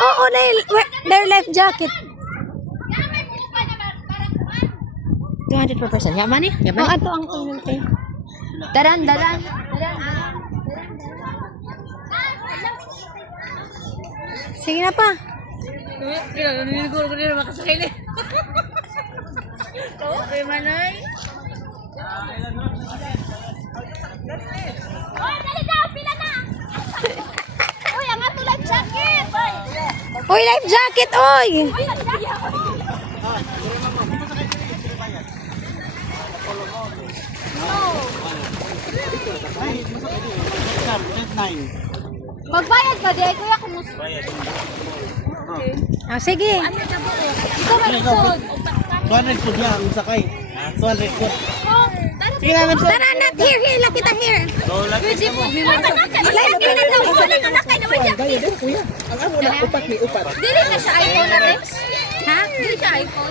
Oo, their life jacket. 200 per person. Yaman eh? Oh, ato ang penalty. Daran. Sige na pa. Niligulo ko nila makasakili. Okay, manay. Oh, dali daw, pila na. Uy, ang ato life jacket. Uy, life jacket, oy! Uy, life jacket. Magbayad ka, di. Kuya, kumusta? Ah, sige. Ano na ba? Ikaw may isod. 200 po diya ang sakay. 200 po. Oh, Sige namin sir. Tara na, here, lang kita here. pwede mo. Uy, manakay. Manakay na daw. Wala nanakay na. Wala jacket. Kuya, ang amo na upat ni upat. Dili na siya iPhone na Rex. Ha? Dili siya iPhone.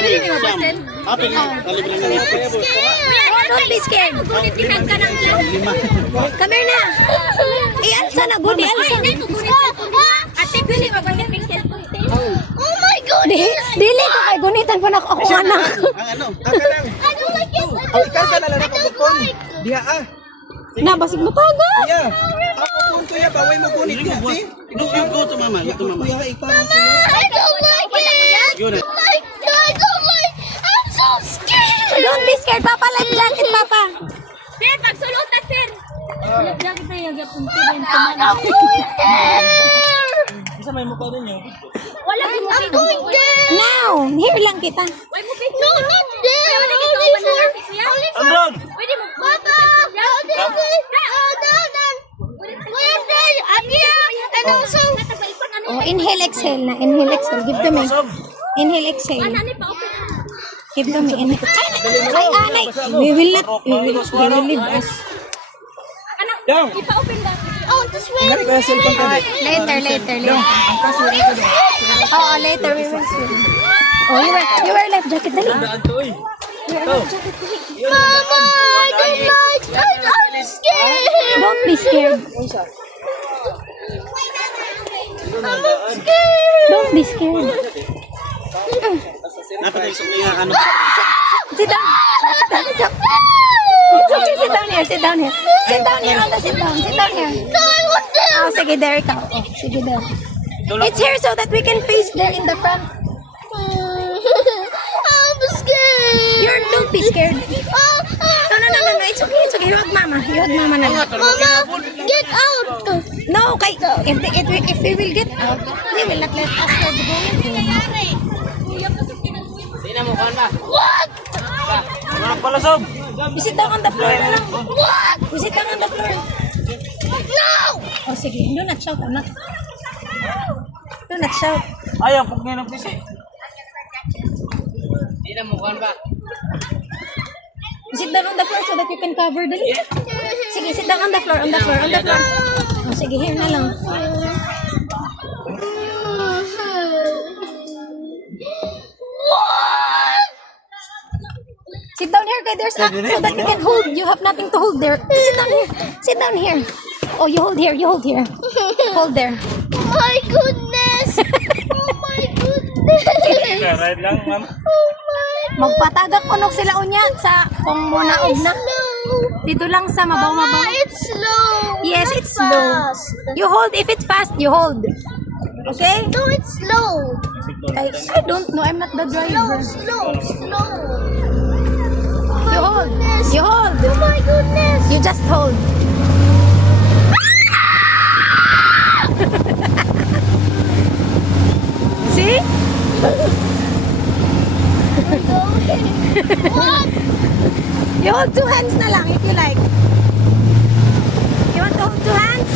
Dili ni mabasin. Ato na, kalibre na ni. Oh, don't be scared. Gunitihan ka ng lang. Lima. Come here na. Alsa na, good, Alsa. Ate, pili mabayad ng cellphone. Oh my God! Dili ko kay gunitan pa na ako anak. Ang ano? Aka lang. I don't like it. Ang ikarga na lang ako bukon. Diha ah. Na, basig mo taga. Kuya. Ako po kuya, baway mo kunit niya. Look go to mama. Go to mama. Kuya, iparang kuya. I don't like it. Yun na. I don't like. I'm so scared. Don't be scared, Papa. Life jacket, Papa. Sir, magsulot na, sir. Life jacket na yung gapong Isa may mukha din niyo. Wala I'm going there. Now, here lang kita. Why mo pick? No, not there. Only for. Andon. Pwede mo. Papa. Where there? Up here. And also. Oh, inhale, exhale na. Inhale, exhale. Give to me. Inhale, exhale. Ano pa open? Give to me. Inhale. Ay, anay. We will leave us. Down. Ipa-open lang. Oh, this way. Ingat kaya cellphone ka din. Later. Ang password ko din. Oh, later we will see. Oh, you wear life jacket. Dali. Daan to eh. Mama, I don't like it. I'm scared. Don't be scared. Don't be scared. Napataysok niya ano. Sit down. It's okay. Sit down here. Sit down here. Sit down here. Alda, sit down. Sit down here. No, I want them. Oh, sige, there ikaw. Oh, sige, there. It's here so that we can face there in the front. I'm scared. Don't be scared. No. It's okay. It's okay. Huwag mama. Huwag mama na lang. Mama, get out. No, okay. If we will get out, they will not let us go in. What? Walang palasob. You sit down on the floor na lang. What? You sit down on the floor. No. Oh, sige. Do not shout. I'm not. Do not shout. Ayaw, pag ngayon ang pisi. You sit down on the floor so that you can cover the lid. Sige, sit down on the floor. Oh, sige, here na lang. Sit down here, there's so that you can hold. You have nothing to hold there. Sit down here. Sit down here. Oh, you hold here. Hold there. Oh my goodness. Oh my goodness. Right lang, ma'am. Oh my. Magpatagak unok sila unya sa kung munaog na. Dito lang sa mabaw-mabaw. It's slow. Yes, not it's slow. fast. You hold. If it's fast, you hold. Okay? No, it's slow. I don't know. I'm not the driver. Slow. You hold. You hold. Oh my goodness. You just hold. See? What? You hold two hands na lang if you like. You want to hold two hands?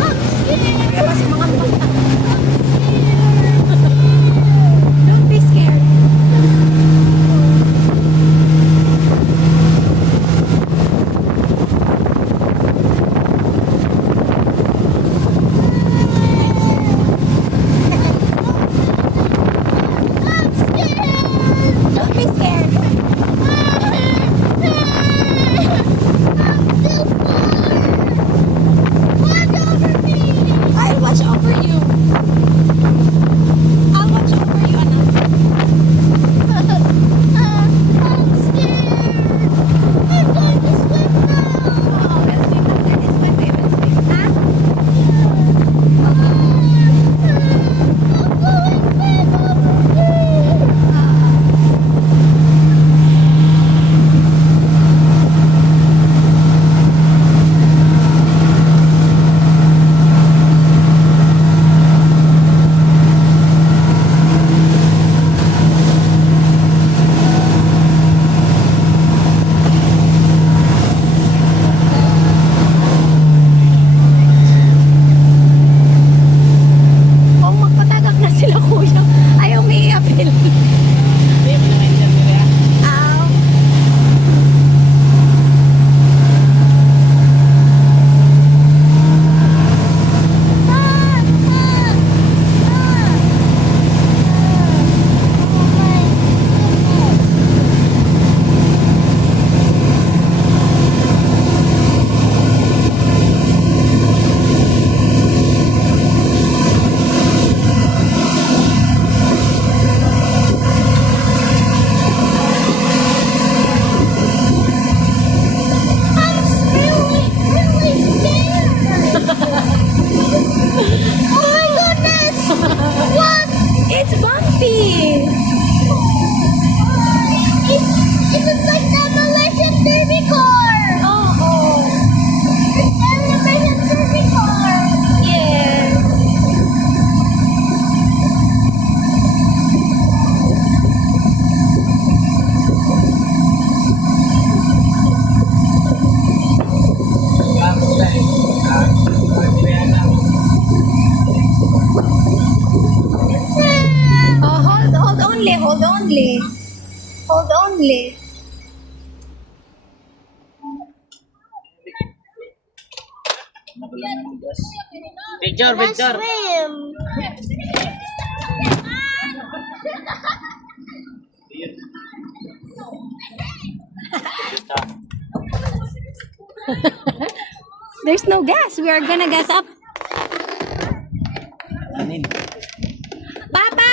I'm scared. Kaya mas mga bata. Don't be scared. I'm scared. Don't be scared. split. Picture, picture. Swim. There's no gas. We are gonna gas up. Anin. Papa!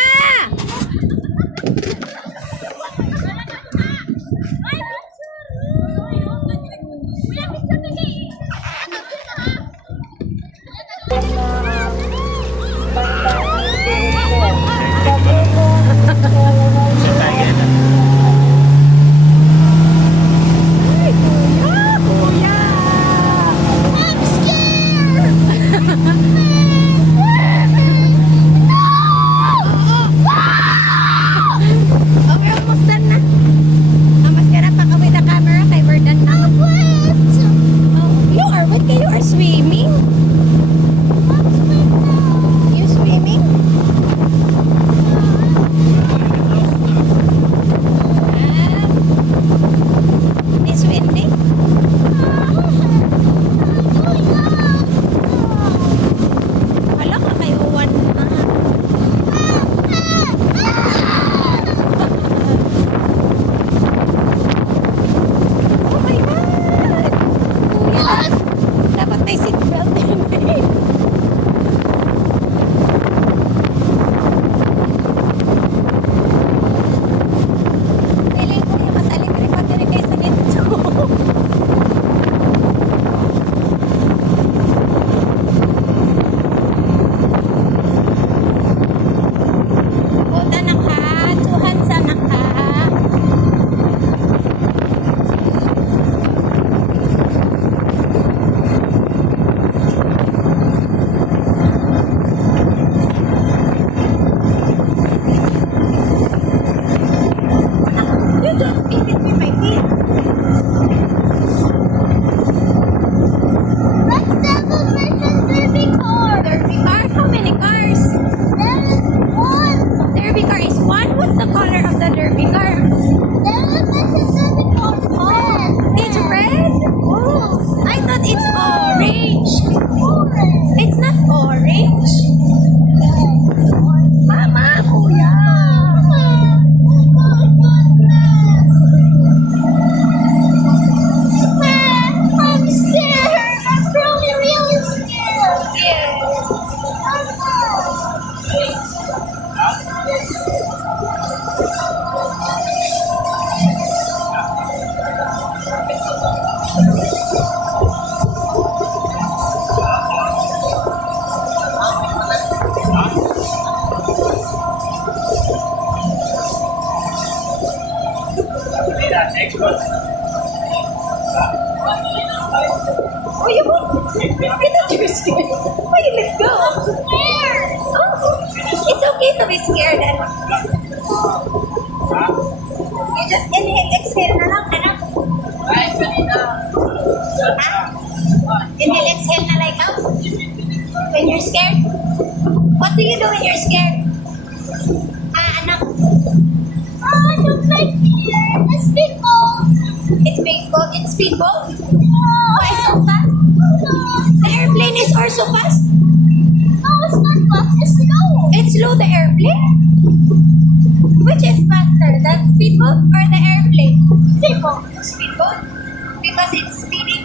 Oh, we're almost done na. Mas ganap pa with the camera kay we're done na. Oh, you are what? You are swimming? You swimming? It's windy? Wala ka kay uwan na. Oh my God! Kuya, dapat may seatbelt din eh. Feeling ko yung mas alimri pa din kaysa nito. Puta na ka, tuhan sana ka. You don't beat it with my feet. Let's double mention derby car. Derby car? How many cars? There is one. Derby car is one. What's the color of the derby car? There is mention derby car. Red. It's red? Oh, I thought it's orange. Orange. It's not orange. Mama, kuya. I'm scared. I'm really, really scared. Oh, you won't. I thought you were scared. Why you let go? Scared. Oh, it's okay to be scared. Ano? You just inhale, exhale na lang, anak. Ha? Inhale, exhale na like how? When you're scared? What do you do when you're scared? Anak? Oh, I don't like here. It's big boat. It's big boat. It's speedboat? Oh, Why so fast? The airplane is also fast. no, it's not fast. It's slow. It's slow, the airplane. Which is faster, the speedboat or the airplane? Speedboat. Speedboat? Because it's speeding.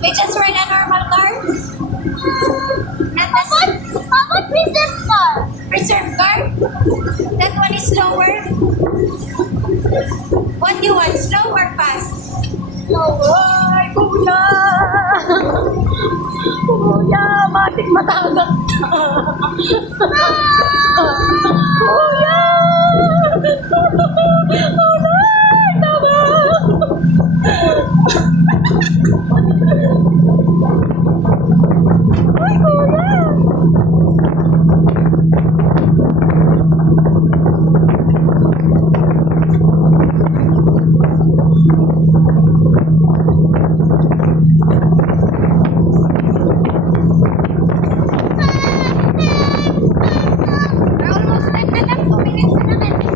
We just ride a normal car. Not a How about reserve car? reserve car. That one is slower. What do you want, slow or fast? Ay, kuya! Kuya, matik matagak ka. Kuya! Oh, no! Tama! Ay, kuya! We're almost done na lang. 2 minutes na naman.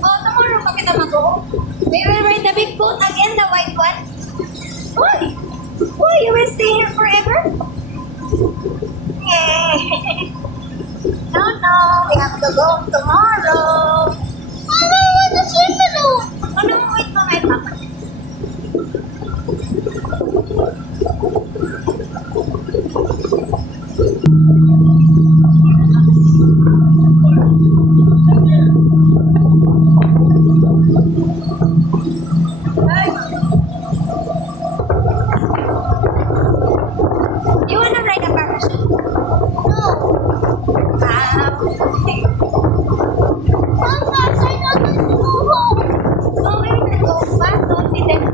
Oh, tomorrow pa kita mag-go. We will ride the big boat again, the white one. Why? Why? You will stay here forever? Yay! No, we have to go tomorrow. Mama, I want to swim alone. Oh, no, wait for my papa. You wanna ride a parachute? No. Okay. Sometimes I don't want to go home. Oh, we're gonna go back. Don't be there.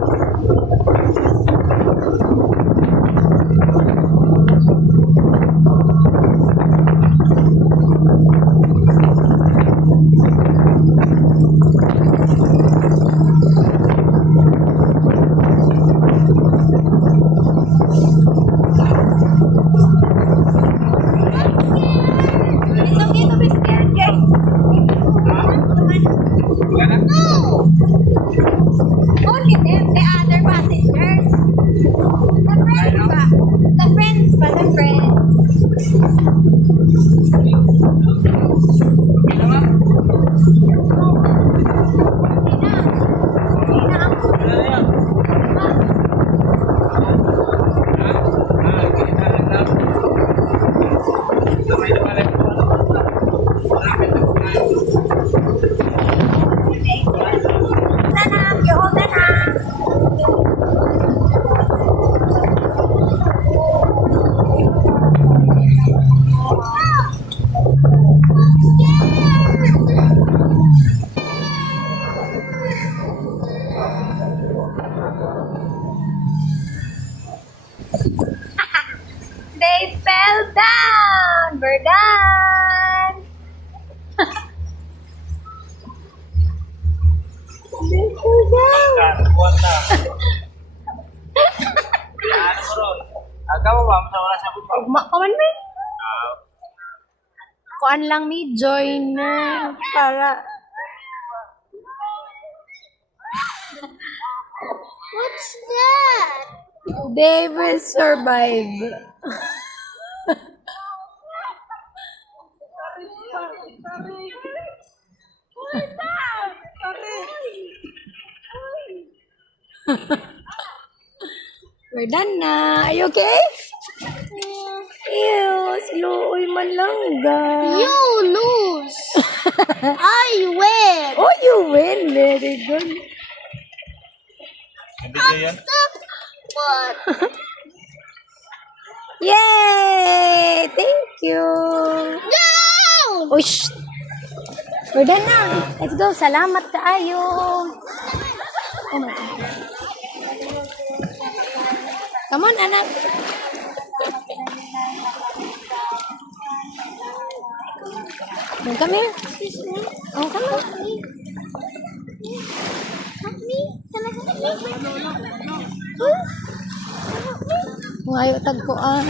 It's okay to be scared, guys. No! Only them, the other passengers. The friends ba? The friends ba? The friends. You hold that up. They fell down. We're done. They fell down. Ugma ka man, man. Kuan lang ni joiner para What's that? they will survive. We're done na. Are you okay? Ew, siluoy man lang, guys. You lose. I win. Oh, you win. Very good. Stop. What? Yay! Thank you. No! Ush! We're done na. Let's go. Salamat kaayo. Oh my God. Come on, anak. Oh, come here. Oh, come on. Help me. Can I help me? Ngayon tagkuan.